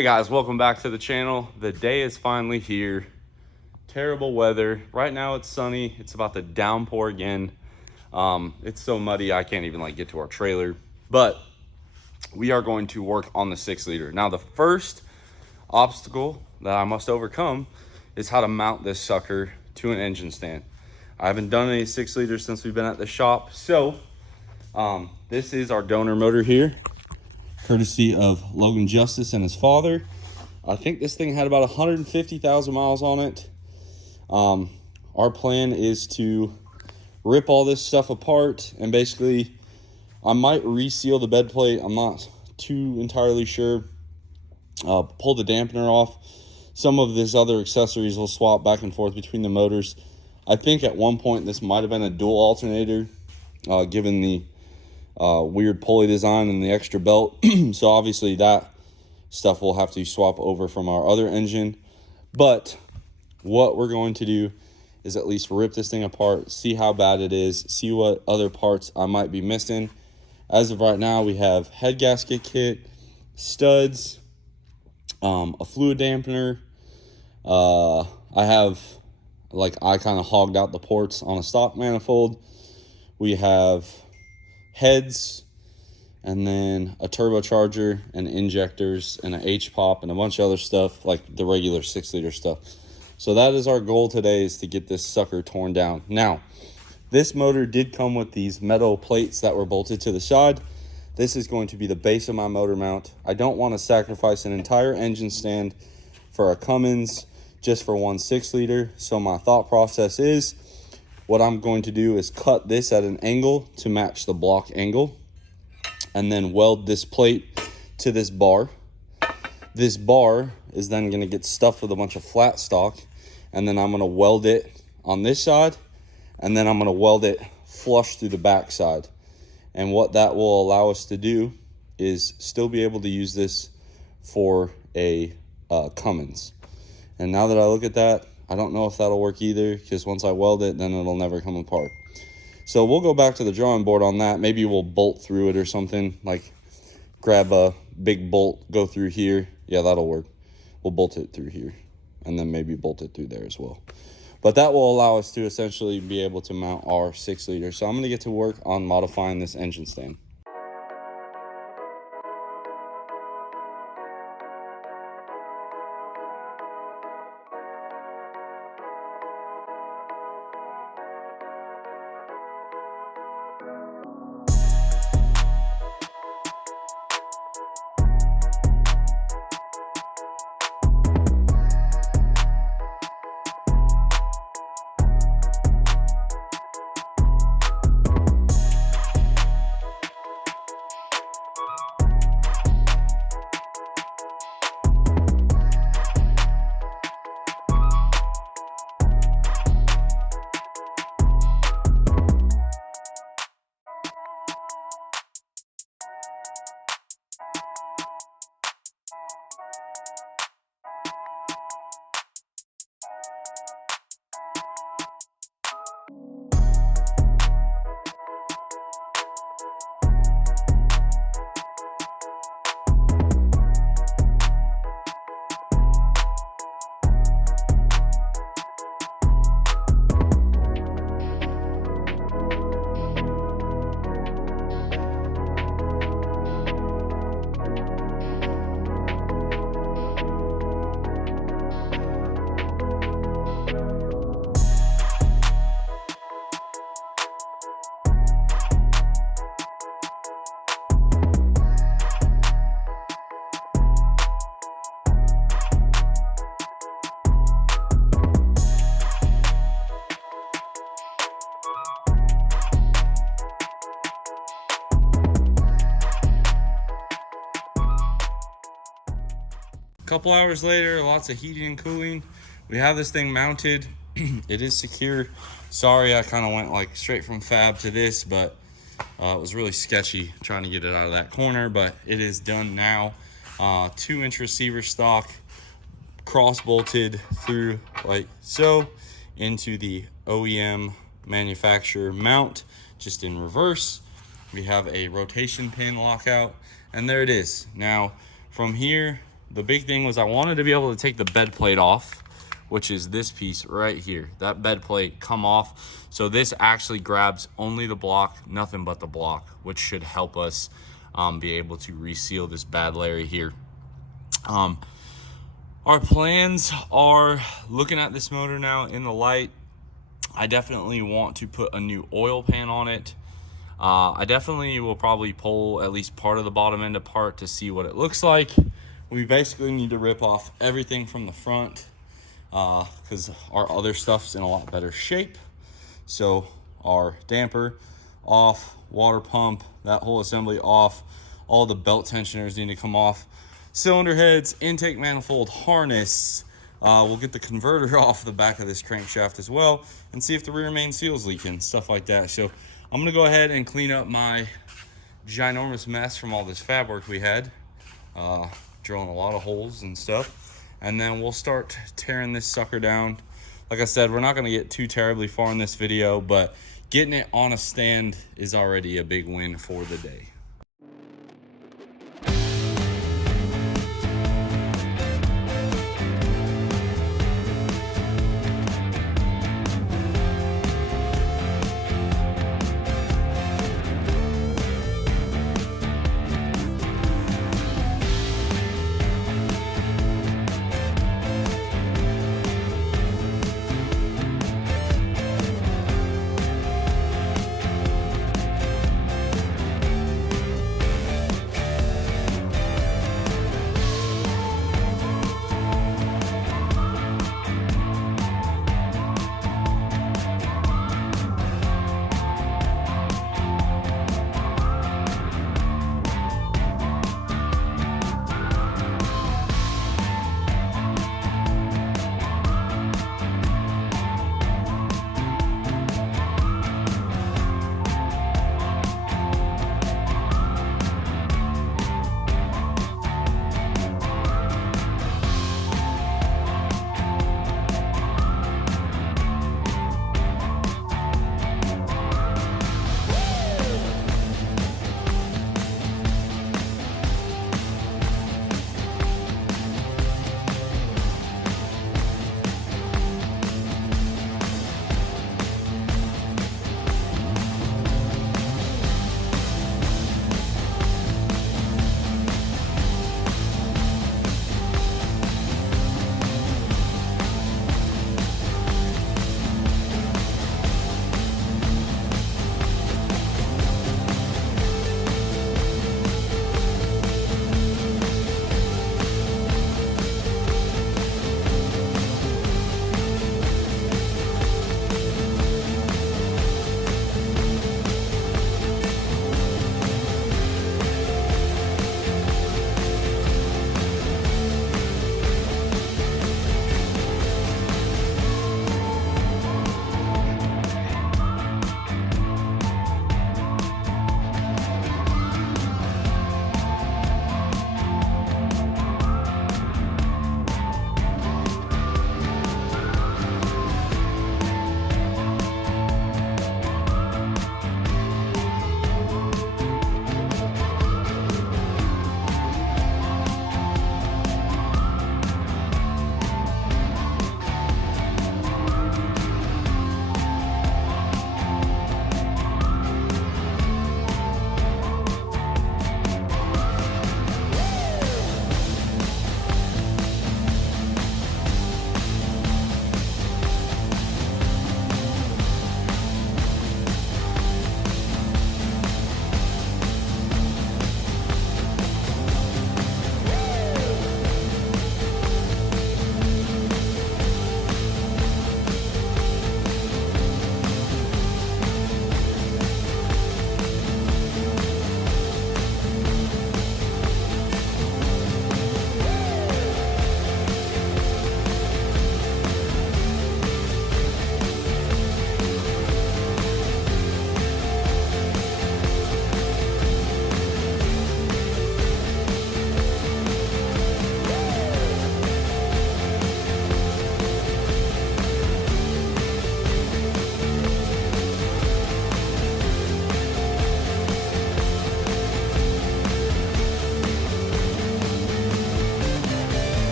Hey guys, welcome back to the channel. The day is finally here. Terrible weather. Right now it's sunny. It's about to downpour again. It's so muddy I can't even get to our trailer. But we are going to work on the 6-liter. Now the first obstacle that I must overcome is how to mount this sucker to an engine stand. I haven't done any 6-liters since we've been at the shop. So this is our donor motor here, courtesy of Logan Justice and his father. I think this thing had about 150,000 miles on it. Our plan is to rip all this stuff apart, and basically I might reseal the bed plate. I'm not too entirely sure. Pull the dampener off. Some of this other accessories will swap back and forth between the motors. I think at one point this might have been a dual alternator, given the weird pulley design and the extra belt. So obviously that stuff will have to swap over from our other engine. But what we're going to do is at least rip this thing apart, see how bad it is, see what other parts I might be missing. As of right now, we have head gasket kit, studs, a fluid dampener. I have, I kind of hogged out the ports on a stock manifold. We have heads, and then a turbocharger and injectors and an H-pop and a bunch of other stuff, like the regular 6-liter stuff. So that is our goal today, is to get this sucker torn down. Now, this motor did come with these metal plates that were bolted to the side. This is going to be the base of my motor mount. I don't want to sacrifice an entire engine stand for a Cummins just for one 6-liter. So my thought process is, what I'm going to do is cut this at an angle to match the block angle, and then weld this plate to this bar. This bar is then going to get stuffed with a bunch of flat stock, and then I'm going to weld it on this side, and then I'm going to weld it flush through the back side. And what that will allow us to do is still be able to use this for a Cummins. And now that I look at that, I don't know if that'll work either, because once I weld it, then it'll never come apart. So we'll go back to the drawing board on that. Maybe we'll bolt through it or something, like grab a big bolt, go through here. Yeah, that'll work. We'll bolt it through here, and then maybe bolt it through there as well. But that will allow us to essentially be able to mount our 6-liter. So I'm going to get to work on modifying this engine stand. Couple hours later, lots of heating and cooling. We have this thing mounted. It is secure. Sorry, I kind of went straight from fab to this, but it was really sketchy trying to get it out of that corner, but it is done now. 2-inch receiver stock, cross bolted through like so into the OEM manufacturer mount, just in reverse. We have a rotation pin lockout, and there it is. Now from here, the big thing was I wanted to be able to take the bed plate off, which is this piece right here. That bed plate come off. So this actually grabs only the block, nothing but the block, which should help us be able to reseal this bad layer here. Our plans are looking at this motor now in the light. I definitely want to put a new oil pan on it. I definitely will probably pull at least part of the bottom end apart to see what it looks like. We basically need to rip off everything from the front because our other stuff's in a lot better shape. So our damper off, water pump, that whole assembly off, all the belt tensioners need to come off, cylinder heads, intake manifold, harness. We'll get the converter off the back of this crankshaft as well and see if the rear main seal's leaking, stuff like that. So I'm gonna go ahead and clean up my ginormous mess from all this fab work we had, drilling a lot of holes and stuff, and then we'll start tearing this sucker down. Like I said, we're not gonna get too terribly far in this video, but getting it on a stand is already a big win for the day.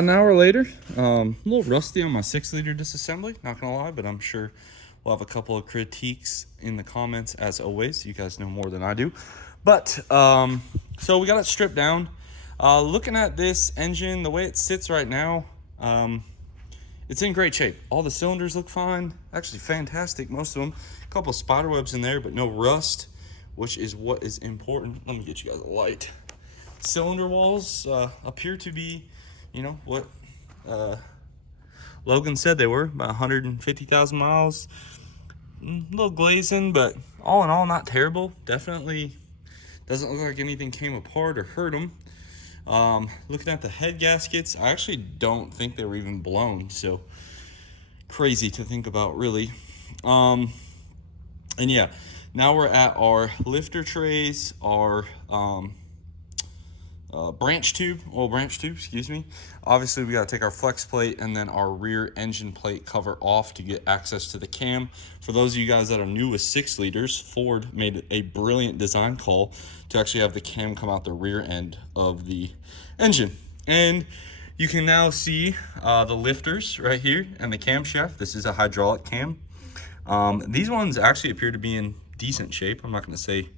An hour later, a little rusty on my 6-liter disassembly, not gonna lie, but I'm sure we'll have a couple of critiques in the comments as always. You guys know more than I do. But so we got it stripped down. Looking at this engine, the way it sits right now, it's in great shape. All the cylinders look fine, actually fantastic, most of them. A couple of spider webs in there, but no rust, which is what is important. Let me get you guys a light. Cylinder walls appear to be, you know, what Logan said they were, about 150,000 miles. A little glazing, but all in all, not terrible. Definitely doesn't look like anything came apart or hurt them. Looking at the head gaskets, I actually don't think they were even blown, so crazy to think about, really. And yeah, now we're at our lifter trays, our oil branch tube, excuse me. Obviously, we got to take our flex plate and then our rear engine plate cover off to get access to the cam. For those of you guys that are new with 6 liters, Ford made a brilliant design call to actually have the cam come out the rear end of the engine. And you can now see the lifters right here and the camshaft. This is a hydraulic cam. These ones actually appear to be in decent shape. I'm not going to say,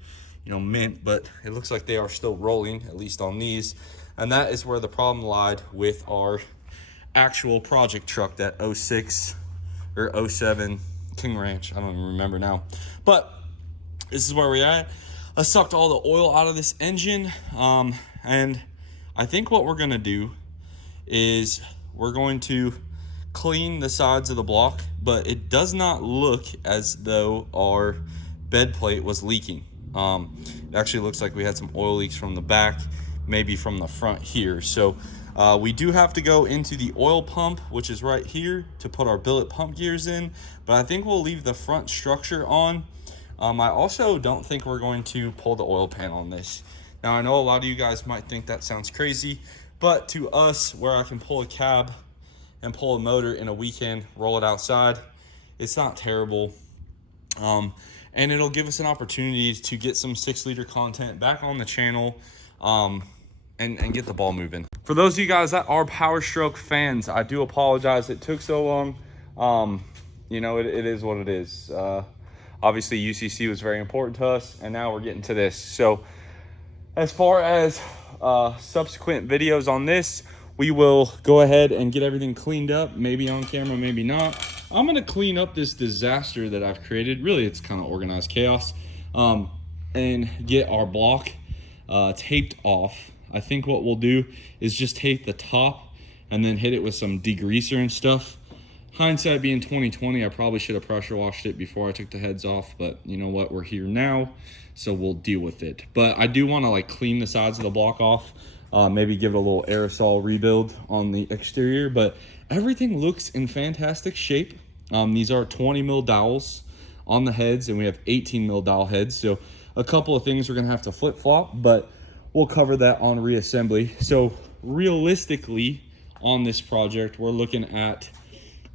you know, mint, but it looks like they are still rolling, at least on these. And that is where the problem lied with our actual project truck, that 06 or 07 King Ranch. I don't even remember now, but this is where we're at. I sucked all the oil out of this engine, and I think what we're gonna do is we're going to clean the sides of the block, but it does not look as though our bed plate was leaking. It actually looks like we had some oil leaks from the back, maybe from the front here. So we do have to go into the oil pump, which is right here, to put our billet pump gears in, but I think we'll leave the front structure on. I also don't think we're going to pull the oil pan on this. Now, I know a lot of you guys might think that sounds crazy, but to us, where I can pull a cab and pull a motor in a weekend, roll it outside, it's not terrible. And it'll give us an opportunity to get some 6-liter content back on the channel, and get the ball moving. For those of you guys that are Powerstroke fans, I do apologize it took so long. You know, it is what it is. Obviously, UCC was very important to us, and now we're getting to this. So as far as subsequent videos on this, we will go ahead and get everything cleaned up, maybe on camera, maybe not. I'm gonna clean up this disaster that I've created. Really, it's kind of organized chaos, and get our block taped off. I think what we'll do is just tape the top and then hit it with some degreaser and stuff. Hindsight being 2020, I probably should have pressure washed it before I took the heads off, but you know what, we're here now, so we'll deal with it. But I do want to like clean the sides of the block off, maybe give it a little aerosol rebuild on the exterior, but everything looks in fantastic shape. These are 20 mil dowels on the heads, and we have 18 mil dowel heads, so a couple of things we're gonna have to flip flop, but we'll cover that on reassembly. So realistically on this project, we're looking at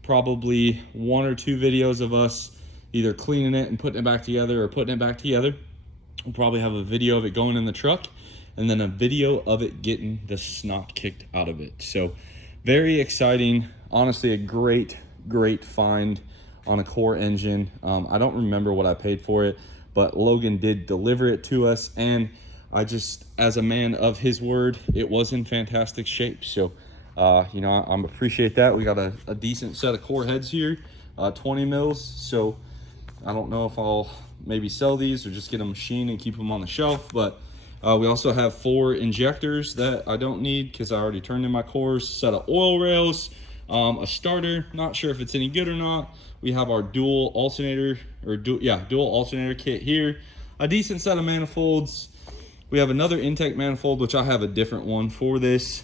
probably 1 or 2 videos of us either cleaning it and putting it back together or putting it back together. We'll probably have a video of it going in the truck and then a video of it getting the snot kicked out of it. So very exciting, honestly, a great find on a core engine. I don't remember what I paid for it, but Logan did deliver it to us, and I just, as a man of his word, it was in fantastic shape. So you know, I appreciate that. We got a decent set of core heads here, 20 mils. So I don't know if I'll maybe sell these or just get a machine and keep them on the shelf. But we also have 4 injectors that I don't need because I already turned in my cores, set of oil rails, a starter, not sure if it's any good or not. We have our dual alternator kit here, a decent set of manifolds. We have another intake manifold, which I have a different one for this.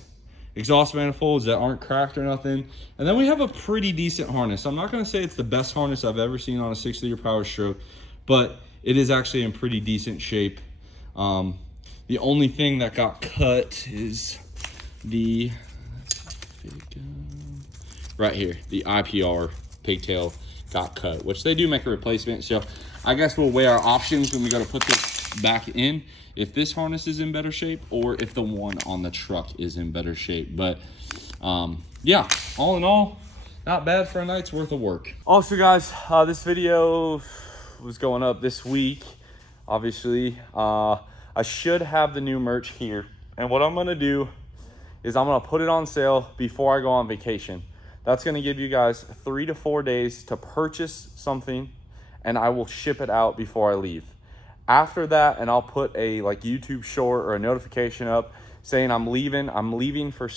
Exhaust manifolds that aren't cracked or nothing. And then we have a pretty decent harness. I'm not gonna say it's the best harness I've ever seen on a 6-liter Powerstroke, but it is actually in pretty decent shape. The only thing that got cut is the, right here, the IPR pigtail got cut, which they do make a replacement. So I guess we'll weigh our options when we go to put this back in if this harness is in better shape or if the one on the truck is in better shape. But yeah, all in all, not bad for a night's worth of work. Also guys, this video was going up this week, obviously. I should have the new merch here, and what I'm gonna do is I'm gonna put it on sale before I go on vacation. That's gonna give you guys 3 to 4 days to purchase something, and I will ship it out before I leave. After that, and I'll put a like YouTube short or a notification up saying I'm leaving for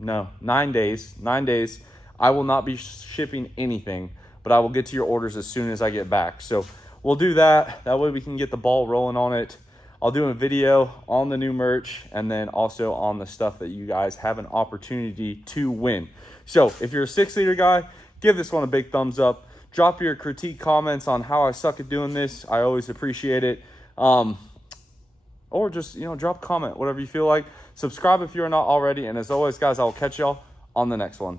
9 days. I will not be shipping anything, but I will get to your orders as soon as I get back. So we'll do that. That way we can get the ball rolling on it. I'll do a video on the new merch and then also on the stuff that you guys have an opportunity to win. So if you're a 6-liter guy, give this one a big thumbs up. Drop your critique comments on how I suck at doing this. I always appreciate it. Or just, drop a comment, whatever you feel like. Subscribe if you're not already. And as always, guys, I will catch y'all on the next one.